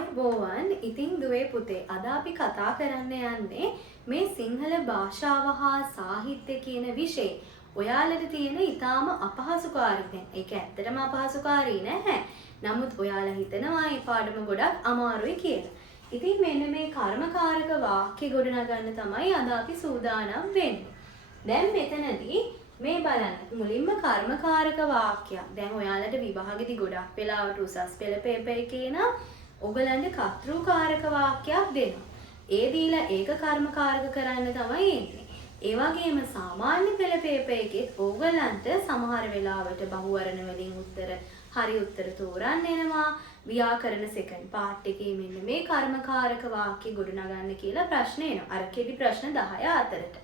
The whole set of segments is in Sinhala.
ආයුබෝවන් ඉතින් දුවේ පුතේ අද අපි කතා කරන්න යන්නේ මේ සිංහල භාෂාව හා සාහිත්‍ය කියන විෂය ඔයාලට තියෙන ඊටාම අපහසුකාරී දැන් ඒක ඇත්තටම අපහසුකාරී නැහැ. නමුත් ඔයාලා හිතනවා මේ පාඩම ගොඩක් අමාරුයි කියලා. ඉතින් මෙන්න මේ කර්මකාරක වාක්‍ය ගොඩනගන්න තමයි අද අපි සූදානම් වෙන්නේ. දැන් මෙතනදී මේ බලන්න මුලින්ම කර්මකාරක වාක්‍යයක්. දැන් ඔයාලට විභාගෙදි ගොඩක් වෙලාවට උසස් පෙළ පේපර් එකේ නම් ඔයගලන්ට කර්තෘකාරක වාක්‍යයක් දෙනවා. ඒ දීලා ඒක කර්මකාරක කරන්න තමයි එන්නේ. ඒ වගේම සාමාන්‍ය පෙළ පේපර් එකෙත් ඔයගලන්ට සමහර වෙලාවට බහුවර්ණ වලින් හරි උත්තර තෝරන්න එනවා. ව්‍යාකරණ සෙකන්ඩ් පාර්ට් එකේ මෙන්න මේ කර්මකාරක වාක්‍ය ගොඩනගන්න කියලා ප්‍රශ්න එනවා. අරකෙදි ප්‍රශ්න 10 අතරට.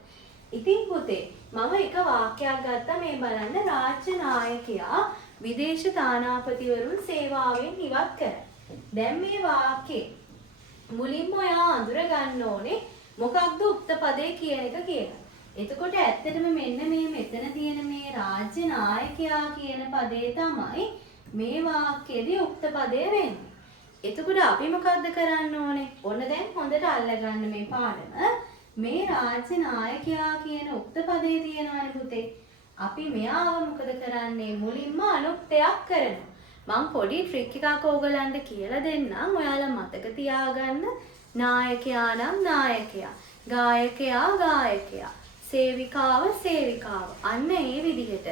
ඉතින් පුතේ මම එක වාක්‍යයක් ගත්තා මේ බලන්න රාජ්‍ය නායකයා විදේශ තානාපතිවරුන් සේවාවෙන් ඉවත් කරයි. දැන් මේ වාක්‍යේ මුලින්ම ඔයා අඳුර ගන්න ඕනේ මොකක්ද උක්ත පදේ කියන එක කියලා. එතකොට ඇත්තටම මෙන්න මේ මෙතන තියෙන මේ රාජ්‍ය නායකයා කියන පදේ තමයි මේ වාක්‍යයේදී උක්ත පදය වෙන්නේ. එතකොට අපි මොකද්ද කරන්න ඕනේ? ඔන්න දැන් හොඳට අල්ලගන්න මේ පාඩම. මේ රාජ්‍ය නායකයා කියන උක්ත පදේ තියෙනවානේ පුතේ. අපි මෙයාව මොකද කරන්නේ? මුලින්ම අනුක්තයක් කරනවා. මම පොඩි ට්‍රික් එකක් ඕගලන්ට කියලා දෙන්නම්. ඔයාලා මතක තියාගන්න. නායකයා නම් නායකයා, ගායකයා ගායකයා, සේවිකාව සේවිකාව. අන්න ඒ විදිහට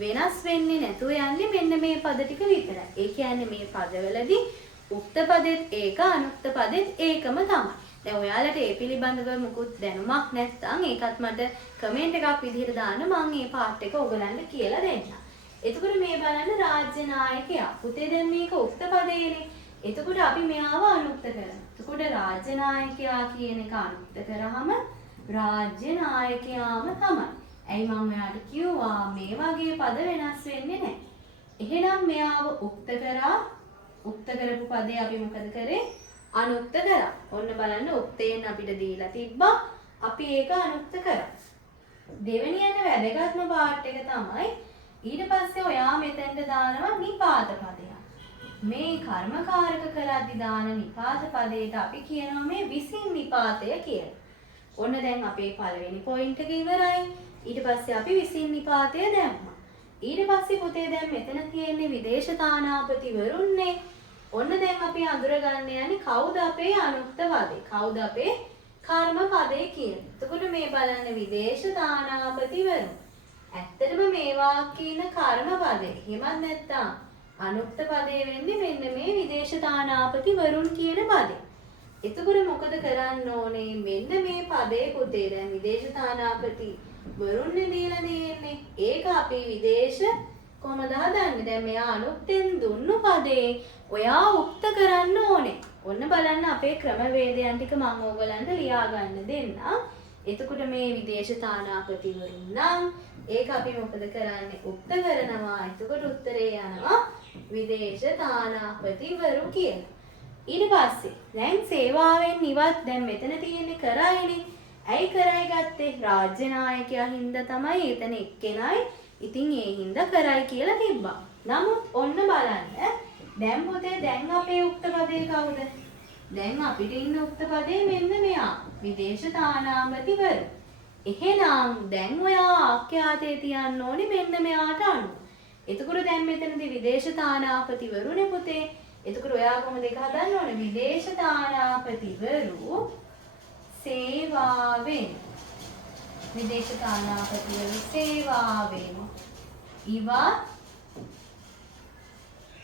වෙනස් වෙන්නේ නැතුව යන්නේ මෙන්න මේ පද ටික විතරයි. ඒ කියන්නේ මේ පදවලදී උක්ත පදෙත් ඒක අනුක්ත පදෙත් ඒකම තමයි. දැන් ඔයාලට ඒ පිළිබඳව මුකුත් දැනුමක් නැත්නම් ඒකත් මට කමෙන්ට් එකක් විදිහට දාන්න මම මේ පාර්ට් එක ඔයගලන්ට කියලා දෙන්නම්. එතකොට මේ බලන්න රාජ්‍ය නායකයා. පුතේ දැන් මේක උක්ත පදේනේ. එතකොට අපි මෙයාව අනුක්ත කරනවා. එතකොට රාජ්‍ය නායකයා කියන එක අනුක්ත කරාම රාජ්‍ය නායකයාම තමයි. ඇයි මම ඔයාලට කිව්වා මේ වගේ පද වෙනස් වෙන්නේ නැහැ. එහෙනම් මෙයාව උක්ත කරා. උක්ත කරපු පදේ අපි මොකද කරේ? අනුක්ත කරා. ඔන්න බලන්න උක්තයෙන් අපිට දීලා තිබ්බා. අපි ඒක අනුක්ත කරා. දෙවෙනියට වැදගත්ම පාර්ට් එක තමයි ඊට පස්සේ ඔයා මෙතෙන්ට දානවා නිපාත පදයක්. මේ කර්මකාරක කරද්දි දාන නිපාත පදයට අපි කියනවා මේ විසින් නිපාතය කියලා. ඔන්න දැන් අපේ පළවෙනි පොයින්ට් එක ඉවරයි. ඊට පස්සේ අපි විසින් නිපාතය දැම්මා. ඊට පස්සේ පුතේ දැන් මෙතන තියෙන්නේ විදේශ තානාපතිවරුන්නේ. ඔන්න දැන් අපි අඳුරගන්න යන්නේ කවුද අපේ අනුක්ත පදේ? කවුද අපේ කර්ම පදේ කියන්නේ? එතකොට මේ බලන්න විදේශ තානාපතිවරු. ඇත්තටම මේ වාක්‍යයේ ඉන්න කර්ම පදේ. එහෙමත් නැත්නම් අනුක්ත පදේ වෙන්නේ මෙන්න මේ විදේශ තානාපතිවරුන් කියන පදේ. එතකොට මොකද කරන්න ඕනේ? මෙන්න මේ පදේ පුතේ දැන් විදේශ තානාපති වරුන්නේ දීලා දෙන්නේ. ඒක අපි විදේශ කොහමද හදන්නේ? දැන් මෙයා අනුක්තෙන් දුන්නු පදේ ඔයා උක්ත කරන්න ඕනේ. ඔන්න බලන්න අපේ ක්‍රමවේදයන් ටික මම ඕගලන්ට ලියා ගන්න දෙන්නම්. එතකොට මේ විදේශ තානාපතිවරුන් නම් ඒක අපි මොකද කරන්නේ? උක්ත කරනවා. එතකොට උත්තරේ යනවා විදේශ තානාපතිවරු කියලා. ඊට පස්සේ දැන් සේවාවෙන් ඉවත් දැන් මෙතන තියෙන්නේ කරයිනේ. ඇයි කරයි ගත්තේ? රාජ්‍ය නායකයා හින්දා තමයි එතන එක්කෙනයි. ඉතින් ඒ හින්දා කරයි කියලා තිබ්බා. නමුත් ඔන්න බලන්න දැන් පුතේ දැන් අපේ උක්ත පදේ කවුද? දැන් අපිට ඉන්න උක්ත පදේ මෙන්න මෙයා. විදේශ තානාපතිවරු. එහෙනම් දැන් ඔයා ආඛ්‍යාතේ තියන්න ඕනේ මෙන්න මෙයාට අනුව. එතකොට දැන් මෙතනදී විදේශ තානාපතිවරුනේ පුතේ. එතකොට ඔයා කොහොමද ඒක හදන්න ඕනේ? විදේශ තානාපතිවරු සේවාවෙන්. විදේශ තානාපතිවරු සේවාවෙන් ඉවත්.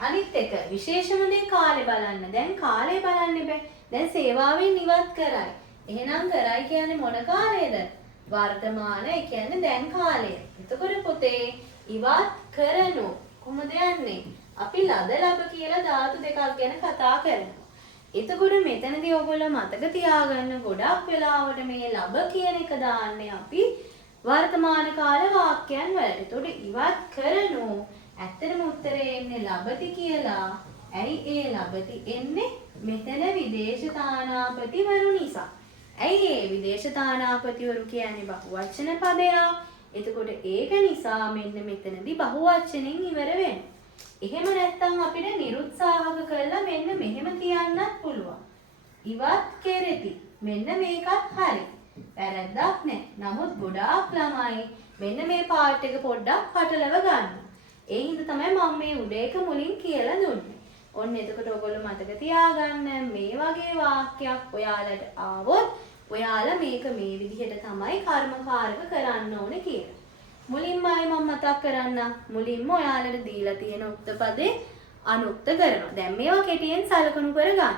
අනිත් එක විශේෂම දේ කාලේ බලන්න. දැන් කාලේ බලන්න බෑ. දැන් සේවාවෙන් ඉවත් කරයි. එහෙනම් කරයි කියන්නේ මොන කාලයේද? වර්තමාන. ඒ කියන්නේ දැන් කාලය. එතකොට පුතේ ඉවත් කරනු කොහොමද යන්නේ? අපි ලද ලබ කියලා ධාතු දෙකක් ගැන කතා කරනවා. එතකොට මෙතනදී ඔයගොල්ලෝ මතක තියාගන්න ගොඩක් වෙලාවට මේ ලබ කියන එක දාන්නේ අපි වර්තමාන කාල වාක්‍යයන් වලට. එතකොට ඉවත් කරනු ඇත්තටම උත්තරේ එන්නේ ලබති කියලා. ඇයි ඒ ලබති එන්නේ? මෙතන විදේශ තානාපතිවරු නිසා. ඇයි ඒ විදේශ තානාපතිවරු කියන්නේ බහුවචන පදයක්. එතකොට ඒක නිසා මෙන්න මෙතනදී බහුවචනෙන් ඉවර වෙනවා. එහෙම නැත්නම් අපිට නිරුත්සාහක කරලා මෙන්න මෙහෙම කියන්නත් පුළුවන්. ඉවත් කෙරෙති. මෙන්න මේකත් හරි. වැරද්දක් නැහැ. නමුත් ගොඩාක් ළමයි මෙන්න මේ පාර්ට් එක පොඩ්ඩක් පටලව ගන්නවා. ඒ හින්දා තමයි මම මේ උඩ එක මුලින් කියලා දුන්නේ. ඔන්න එතකොට ඔයගොල්ලෝ මතක තියාගන්න මේ වගේ වාක්‍යයක් ඔයාලට ආවොත් ඔයාලා මේක මේ විදිහට තමයි කර්මකාරක කරන්න ඕනේ කියලා. මුලින්ම මම මතක් කරන්න. මුලින්ම ඔයාලට දීලා තියෙන උක්තපදේ අනුක්ත කරනවා. දැන් මේවා කෙටියෙන් සලකනු කරගන්න.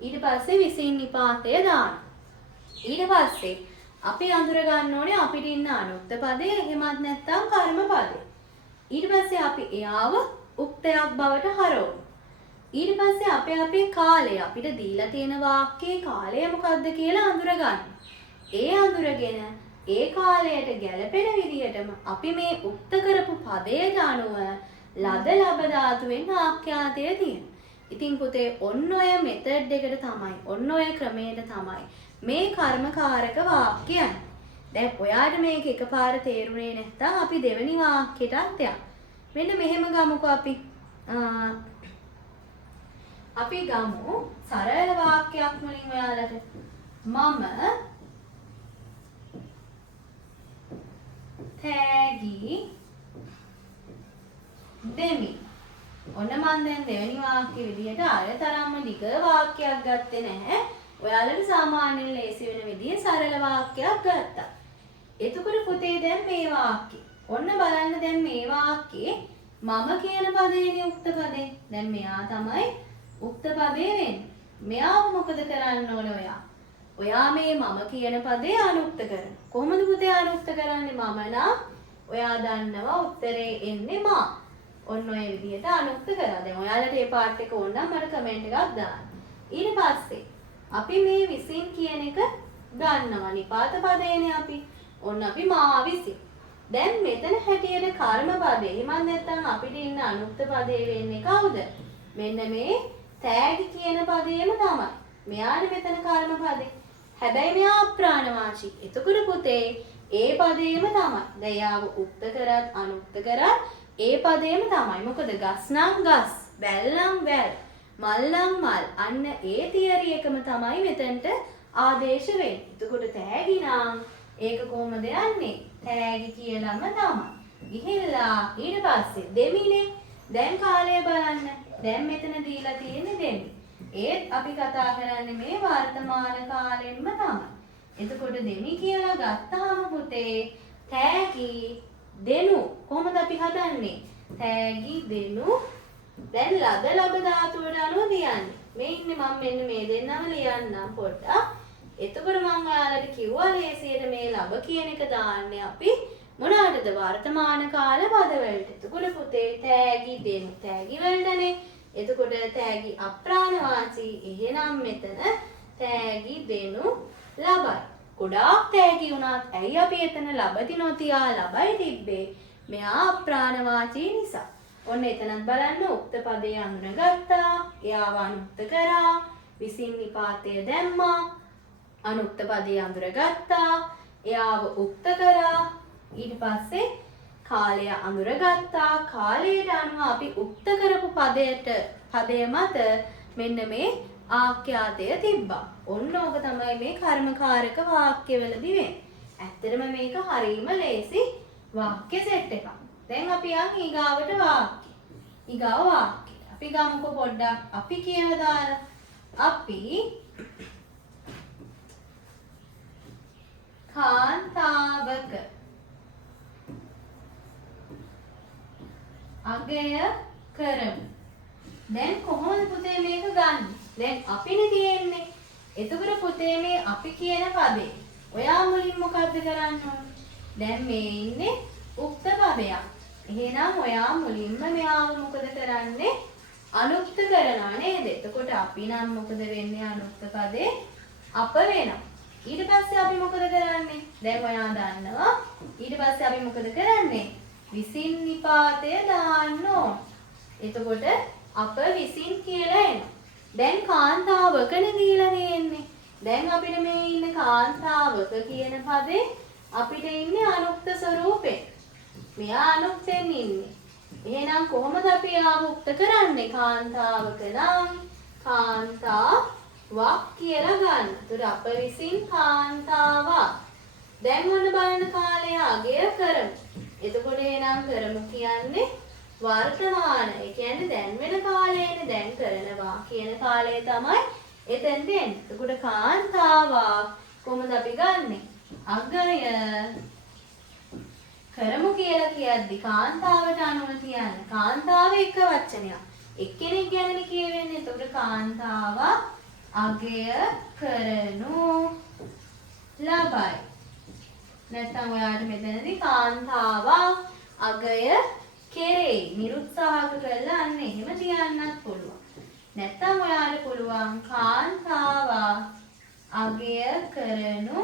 ඊට පස්සේ විසින් නිපාතය දාන්න. ඊට පස්සේ අපි අඳුර ගන්න ඕනේ අපිට ඉන්න අනුක්ත පදේ එහෙමත් නැත්නම් කර්ම පදේ. ඊට පස්සේ අපි එයාව උක්තයක් බවට හරවමු. ඊට පස්සේ අපේ කාලය අපිට දීලා තියෙන වාක්‍යයේ කාලය මොකක්ද කියලා අඳුර ගන්න. ඒ අඳුරගෙන ඒ කාලයට ගැලපෙන විදිහටම අපි මේ උක්ත කරපු පදයට අනුව ලද ලබ ධාතුවෙන් ආඛ්‍යාතය තියෙනවා. ඉතින් පුතේ ඔන්න ඔය මෙතඩ් එකට තමයි ඔන්න ඔය ක්‍රමයට තමයි මේ කර්මකාරක වාක්‍ය යන්නේ. දැන් ඔයාට මේක එකපාර තේරුනේ නැත්නම් අපි දෙවෙනි වාක්‍යයටත් යමු. මෙන්න මෙහෙම ගමුකෝ අපි ගමු සරල වාක්‍යයක් වලින් ඔයාලට. මම තෑගි දෙමි. ඔන්න මම දැන් දෙවෙනි වාක්‍ය විදිහට අර තරම්ම දිග වාක්‍යයක් ගත්තේ නැහැ. ඔයාලට සාමාන්‍යයෙන් ලේසි වෙන විදිහේ සරල වාක්‍යයක් ගත්තා. එතකොට පුතේ දැන් මේ වාක්‍යය. ඔන්න බලන්න දැන් මේ වාක්‍යයේ මම කියන පදේනේ උක්ත පදේ. දැන් මෙයා තමයි උක්ත පදේ වෙන්නේ. මෙයාව මොකද කරන්න ඕනේ ඔයා? ඔයා මේ මම කියන පදේ අනුක්ත කරනවා. කොහොමද පුතේ අනුක්ත කරන්නේ? මම නම් ඔයා දන්නවා උත්තරේ එන්නේ මා. ඔන්න ඔය විදිහට අනුක්ත කරා. දැන් ඔයාලට මේ පාර්ට් එක ඕන නම් මට කමෙන්ට් එකක් දාන්න. ඊට පස්සේ අපි මේ විසින් කියන එක ගන්නවා. නිපාත පදේනේ අපි. ඔන්න අපි මා විසින්. දැන් මෙතන හැටියට කර්ම පදේ. එහෙම නැත්නම් අපිට ඉන්න අනුක්ත පදේ වෙන්නේ කවුද? මෙන්න මේ තෑගි කියන පදේම තමයි. මෙයානේ මෙතන කර්ම පදේ. හැබැයි මෙයා අප්‍රාණවාචී. එතකොට පුතේ ඒ පදේම තමයි. දැන් යාව උක්ත කරත් අනුක්ත කරත් ඒ පදේම තමයි. මොකද ගස් නම් ගස්, වැල් නම් වැල්, මල් නම් මල්. අන්න ඒ තියරි එකම තමයි මෙතනට ආදේශ වෙන්නේ. එතකොට තෑගි නම් ඒක කොහොමද යන්නේ? තෑගි කියලාම තමයි. ගිහිල්ලා ඊට පස්සේ දෙමිනේ. දැන් කාලය බලන්න. දැන් මෙතන දීලා තියෙන්නේ දෙමි. ඒත් අපි කතා කරන්නේ මේ වර්තමාන කාලෙන්න තමයි. එතකොට දෙමි කියලා ගත්තාම පුතේ තෑගි දෙනු කොහොමද අපි හදන්නේ? තෑගි දෙනු දැන් ලද ලබ ධාතුවට අනුව ලියන්නේ. මේ ඉන්නේ මම මෙන්න මේ දෙන්නම ලියන්නම් පොඩ්ඩක්. එතකොට මම ඔයාලට කිව්වා ලේසියට මේ ලබ කියන එක දාන්නේ අපි මොනවටද? වර්තමාන කාල පදවලට. එතකොට පුතේ තෑගි දෙනු තෑගි වලටනේ. එතකොට තෑගි අප්‍රාණවාචී. එහෙනම් මෙතන තෑගි දෙනු ලබයි. ගොඩාක් තෑගි වුණත් ඇයි අපි එතන ලබති නොතියා ලබයි තිබ්බේ? මෙයා අප්‍රාණවාචී නිසා. ඔන්න එතනත් බලන්න උක්ත පදේ අඳුනගත්තා. එයාව අනුක්ත කරා. විසින් නිපාතය දැම්මා. අනුක්ත පදේ අඳුරගත්තා. එයාව උක්ත කරා. ඊට පස්සේ කාලය අඳුරගත්තා. කාලයට අනුව අපි උක්ත කරපු පදය මත මෙන්න මේ ආඛ්‍යාතය තිබ්බා. ඔන්න ඕක තමයි මේ කර්මකාරක වාක්‍යවලදී වෙන්නේ. ඇත්තටම මේක හරීම ලේසි වාක්‍ය සෙට් එකක්. දැන් අපි යන් ඊගාවට වාක්‍ය. ඊගාව වාක්‍ය. අපි ගමුකෝ පොඩ්ඩක් අපි කියලා දාලා. අපි කාන්තාවක අගය කරමු. දැන් කොහොමද පුතේ මේක ගන්න? දැන් අපිනේ තියෙන්නේ. එතකොට පුතේ මේ අපි කියන පදේ ඔයා මුලින් මොකද්ද කරන්න ඕනේ? දැන් මේ ඉන්නේ උක්ත පදයක්. එහෙනම් ඔයා මුලින්ම මෙයාව මොකද කරන්නේ? අනුක්ත කරනවා නේද? එතකොට අපි නම් මොකද වෙන්නේ? අනුක්ත පදේ අප වෙනවා. ඊට පස්සේ අපි මොකද කරන්නේ? දැන් ඔයා දන්නවා. ඊට පස්සේ අපි මොකද කරන්නේ? විසින් නිපාතය දාන්න ඕන. එතකොට අප විසින් කියලා එනවා. දැන් කාන්තාවකනේ දීලා තියෙන්නේ. දැන් අපිට මේ ඉන්න කාන්තාවක කියන පදේ අපිට ඉන්නේ අනුක්ත ස්වරූපේ. මෙයා අනුක්තෙන් ඉන්නේ. එහෙනම් කොහොමද අපි ආව උක්ත කරන්නේ? කාන්තාවක නම් කාන්තා වක් කියලා ගන්න. ඒතර අප විසින් කාන්තාවක්. දැන් ඔන්න බලන්න කාලය අගය කරමු. එතකොට එනම් කරමු කියන්නේ වර්තමාන. ඒ කියන්නේ දැන් වෙන කාලයනේ දැන් කරනවා කියන කාලය තමයි එතෙන්ට එන්නේ. එතකොට කාන්තාවක් කොහොමද අපි ගන්නෙ? අගය කරමු කියලා කියද්දි කාන්තාවට අනුව කියන්නේ. කාන්තාව එක වචනයක්. එක්කෙනෙක් ගැනනේ කියවෙන්නේ. එතකොට කාන්තාවක් අගය කරනු ලබයි. නැත්නම් ඔයාලට මෙතනදී කාන්තාවක් අගය කෙරෙයි. නිරුත්සාහක කරලා අන්න එහෙම තියන්නත් පුළුවන්. නැත්නම් ඔයාලට පුළුවන් කාන්තාවක් අගය කරනු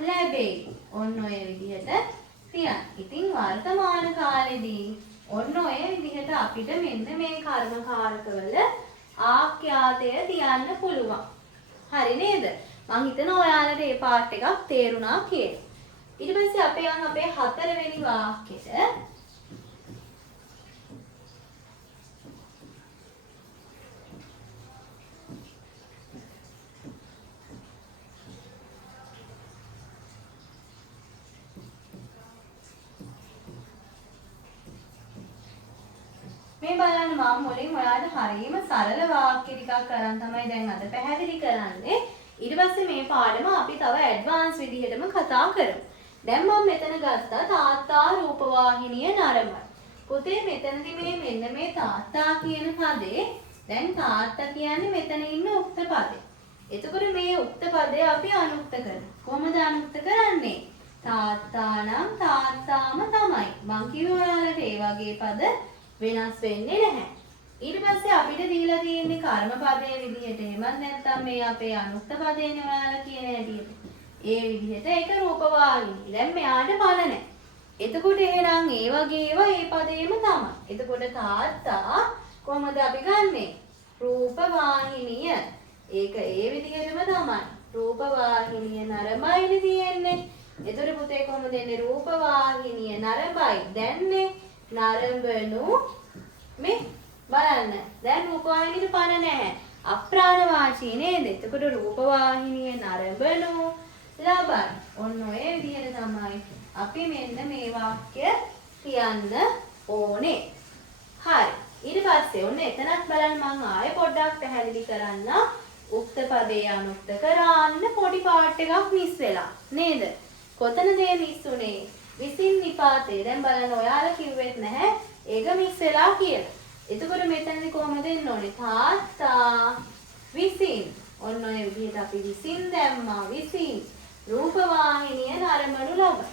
ලැබෙයි. ඔන්න ඔය විදිහට තියන්න. ඉතින් වර්තමාන කාලෙදී ඔන්න ඔය විදිහට අපිට මෙන්න මේ කර්මකාරකවල ආඛ්‍යාතය තියන්න පුළුවන්. හරි නේද? මං හිතනවා ඔයාලට මේ පාර්ට් එකක් තේරුණා කියලා. ඊට පස්සේ අපි යන් අපේ 4 වෙනි වාක්‍යෙට. මේ බලන්න මම මුලින් ඔයාලට හරියම සරල වාක්‍ය ටිකක් අරන් තමයි දැන් අද පැහැදිලි කරන්නේ. ඊට පස්සේ මේ පාඩම අපි තව ඇඩ්වාන්ස් විදිහටම කතා කරමු. දැන් මම මෙතන ගත්තා තාත්තා රූපවාහිනිය නරඹයි. පුතේ මෙතනදී මෙන්න මේ තාත්තා කියන පදේ දැන් තාත්තා කියන්නේ මෙතන ඉන්න උක්ත පදේ. එතකොට මේ උක්ත පදේ අපි අනුක්ත කරනවා. කොහොමද අනුක්ත කරන්නේ? තාත්තා නම් තාත්තාම තමයි. මං කිව්වා ඔයාලට ඒ වගේ පද වෙනස් වෙන්නේ නැහැ. ඊට පස්සේ අපිට දීලා තියෙන්නේ කර්මපදයේ විදිහට. එහෙමත් නැත්නම් මේ අපේ අනුක්ත පදේනේ ඔයාලා කියන හැටියට. ඒ විදිහට ඒක රූපවාහිනී. දැන් මෙයාට පද නැහැ. එතකොට එහෙනම් ඒ වගේ ඒවා ඒ පදේම තමයි. එතකොට තාත්තා කොහමද අපි ගන්නෙ? රූපවාහිනිය. ඒක ඒ විදිහටම තමයි. රූපවාහිනිය නරඹයිනේ තියෙන්නේ. එතකොට පුතේ කොහොමද එන්නේ? රූපවාහිනිය නරඹයි. දැන්නේ නරඹනු මේ බලන්න. දැන් රූපවාහිනියට පණ නැහැ. අප්‍රාණවාචී නේද? එතකොට රූපවාහිනිය නරඹනු ලබයි. ඔන්න ඔය විදිහට තමයි අපි මෙන්න මේ වාක්‍ය කියන්න ඕනේ. හරි. ඊට පස්සේ ඔන්න එතනත් බලන්න මම ආයෙ පොඩ්ඩක් පැහැදිලි කරන්න. උක්ත පදේ අනුක්ත කරන්න පොඩි පාර්ට් එකක් මිස් වෙලා නේද? කොතනද මිස් උනේ? විසින් නිපාතේ. දැන් බලන්න ඔයාලා කිව්වෙත් නැහැ ඒක මිස් වෙලා කියලා. එතකොට මෙතනදී කොහමද එන්න ඕනේ? තාත්තා විසින්. ඔන්න ඔය විදිහට අපි විසින් දැම්මා. විසින් රූපවාහිනිය නරඹනු ලබයි.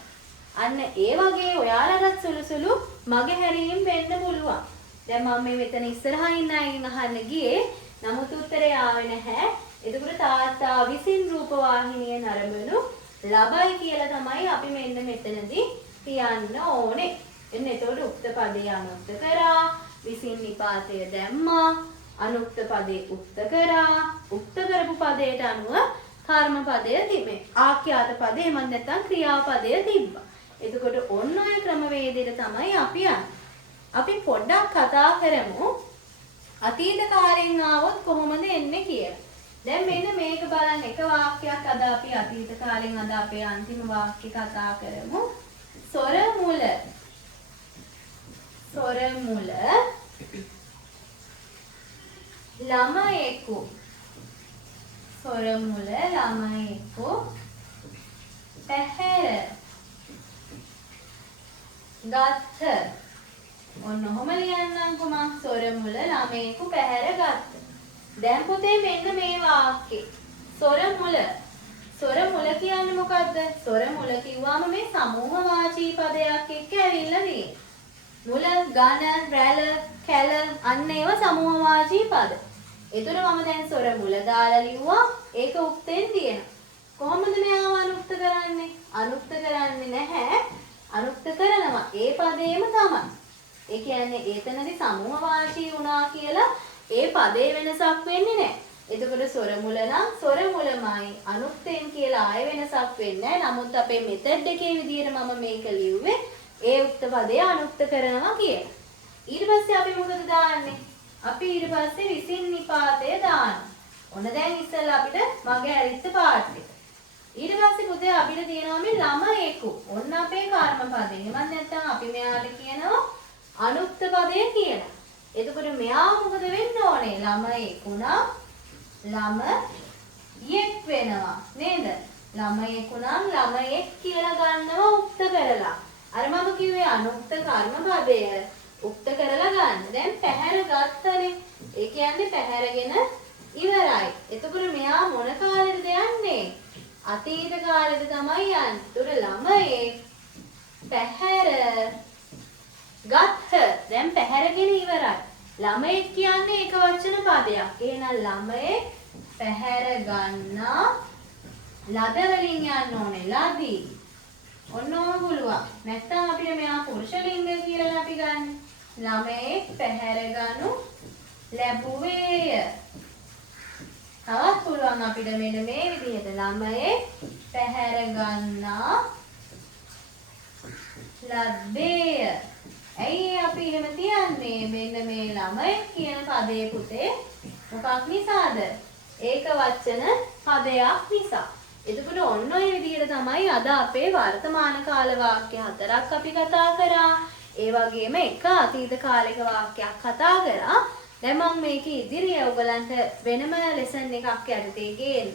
අන්න ඒ වගේ ඔයාලටත් සුළු මගහැරීම් වෙන්න පුළුවන්. දැන් මම මේ මෙතන ඉස්සරහා ඉන්න අයින් අහන්න ගියේ. නමුත් උත්තරේ ආවේ නැහැ. එතකොට තාත්තා විසින් රූපවාහිනිය නරඹනු ලබයි කියලා තමයි අපි මෙන්න මෙතනදී තියන්න ඕනේ. එන්න එතකොට උක්ත පදේ අනුක්ත කරා, විසින් නිපාතය දැම්මා, අනුක්ත පදේ උක්ත කරා, උක්ත කරපු පදයට අනුව කර්ම පදය තිබේ. ආඛ්‍යාත පදේ එහෙම නැත්නම් ක්‍රියාපදය තිබ්බා. එතකොට ඔන්න ඔය ක්‍රමවේදයට තමයි අපි යන්නේ. අපි පොඩ්ඩක් කතා කරමු අතීත කාලෙන් ආවොත් කොහොමද එන්නේ කියලා. දැන් මෙන්න මේක බලන්න එක වාක්‍යයක් අද අපි අතීත කාලෙන් අද අපේ අන්තිම වාක්‍ය කතා කරමු. සොර මුල. සොර මුල ළමයෙකු. සොර මුල ළමයෙකු පැහැර ගත්ත. ඔන්න ඔහොම ලියන්නම්කෝ මම. සොර මුල ළමයෙකු පැහැර ගත්ත. දැන් පුතේ මෙන්න මේ වාක්‍යෙ. සොර මුල. සොර මුල කියන්නේ මොකද්ද? සොර මුල කිව්වම මේ සමූහ වාචී පදයක් එක්ක ඇවිල්ලා තියෙන්නේ. මුල, ඝන, රැළ, කැල අන්න ඒවා සමූහ වාචී පද. ඒතර මම දැන් සොර මුල දාලා ලිව්වා. ඒක උක්තෙන් තියෙනවා. කොහොමද මෙයාව අනුක්ත කරන්නේ? අනුක්ත කරන්නේ නැහැ. අනුක්ත කරනවා. ඒ පදේම තමයි. ඒ කියන්නේ ඒතනදී සමූහ වාචී වුණා කියලා ඒ පදේ වෙනසක් වෙන්නේ නැහැ. එතකොට සොර මුල නම් සොර මුලමයි අනුක්තෙන් කියලා ආයෙ වෙනසක් වෙන්නේ නැහැ. නමුත් අපේ මෙතඩ් එකේ විදිහට මම මේක ලිව්වේ ඒ උක්ත පදේ අනුක්ත කරනවා කියලා. ඊට පස්සේ අපි මොකද දාන්නේ? අපි ඊට පස්සේ විසින් නිපාතය දානවා. ඔන්න දැන් ඉස්සෙල්ලා අපිට මගේ ඇරිච්ච පාර්ට් එක. ඊට පස්සේ පුතේ අපිට තියෙනවා මේ ළමයෙකු. ඔන්න අපේ කර්ම පදේ. එහෙම නැත්නම් අපි මෙයාට කියනවා අනුක්ත පදය කියලා. එතකොට මෙයා මොකද වෙන්න ඕනේ? ළමයෙකුණා ළමයෙක් වෙනවා නේද? ළමයෙකුණා ළමයෙක් කියලා ගන්නවා උක්ත කරලා. අර මම කිව්වේ අනුක්ත කර්ම පදය උක්ත කරලා ගන්න. දැන් පැහැර ගත්තනේ. ඒ කියන්නේ පැහැරගෙන ඉවරයි. එතකොට මෙයා මොන කාලෙද යන්නේ? අතීත කාලෙට තමයි යන්නේ. ඒතර ළමයේ පැහැර ගත්ත. දැන් පැහැරගෙන ඉවරයි. ළමයෙක් කියන්නේ එක වචන පදයක්. එහෙනම් ළමයේ පැහැර ගන්නා ලද වලින් යන්න ඕනේ. ලදී. ඔන්න ඕම පුළුවන්. නැත්නම් අපිට මෙයා පුරුෂ ලිංග කියලා අපි ගන්න. ළමයේ පැහැර ගනු ලැබුවේය. තවත් පුළුවන් අපිට මෙන්න මේ විදිහට ළමයේ පැහැර ගන්නා ලද්දේය. ඇයි අපි එහෙම තියන්නේ? මෙන්න මේ ළමයෙක් කියන පදේ පුතේ මොකක් නිසාද? ඒක වචන පදයක් නිසා. එතකොට ඔන්න ඔය විදිහට තමයි අද අපේ වර්තමාන කාල වාක්‍ය 4ක් අපි කතා කරා. ඒ වගේම එක අතීත කාලික වාක්‍යයක් කතා කරා. දැන් මම මේකේ ඉදිරියේ ඔයගලන්ට වෙනම ලෙසන් එකක් යටතේ ගේන්න.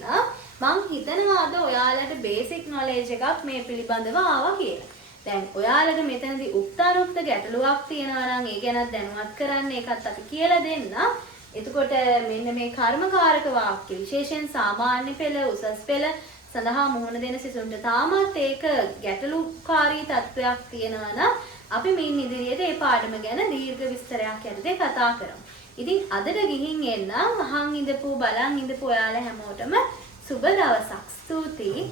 මං හිතනවා අද ඔයාලට බේසික් නොලෙජ් එකක් මේ පිළිබඳව ආවා කියලා. දැන් ඔයාලට මෙතනදී උක්තානුක්ත ගැටලුවක් තියෙනවා නම් ඒ ගැනත් දැනුවත් කරන්න ඒකත් අපි කියලා දෙන්න. එතකොට මෙන්න මේ කර්මකාරක වාක්‍ය විශේෂයෙන් සාමාන්‍ය පෙළ උසස් පෙළ සඳහා මුහුණ දෙන සිසුන්ට තාමත් ඒක ගැටලුකාරී තත්වයක් තියෙනවා නම් අපි මින් ඉදිරියට ඒ පාඩම ගැන දීර්ඝ විස්තරයක් යටතේ කතා කරමු. ඉතින් අදට ගිහින් එන්න අහන් ඉඳපු බලන් ඉඳපු ඔයාලා හැමෝටම සුබ දවසක්. ස්තුතියි.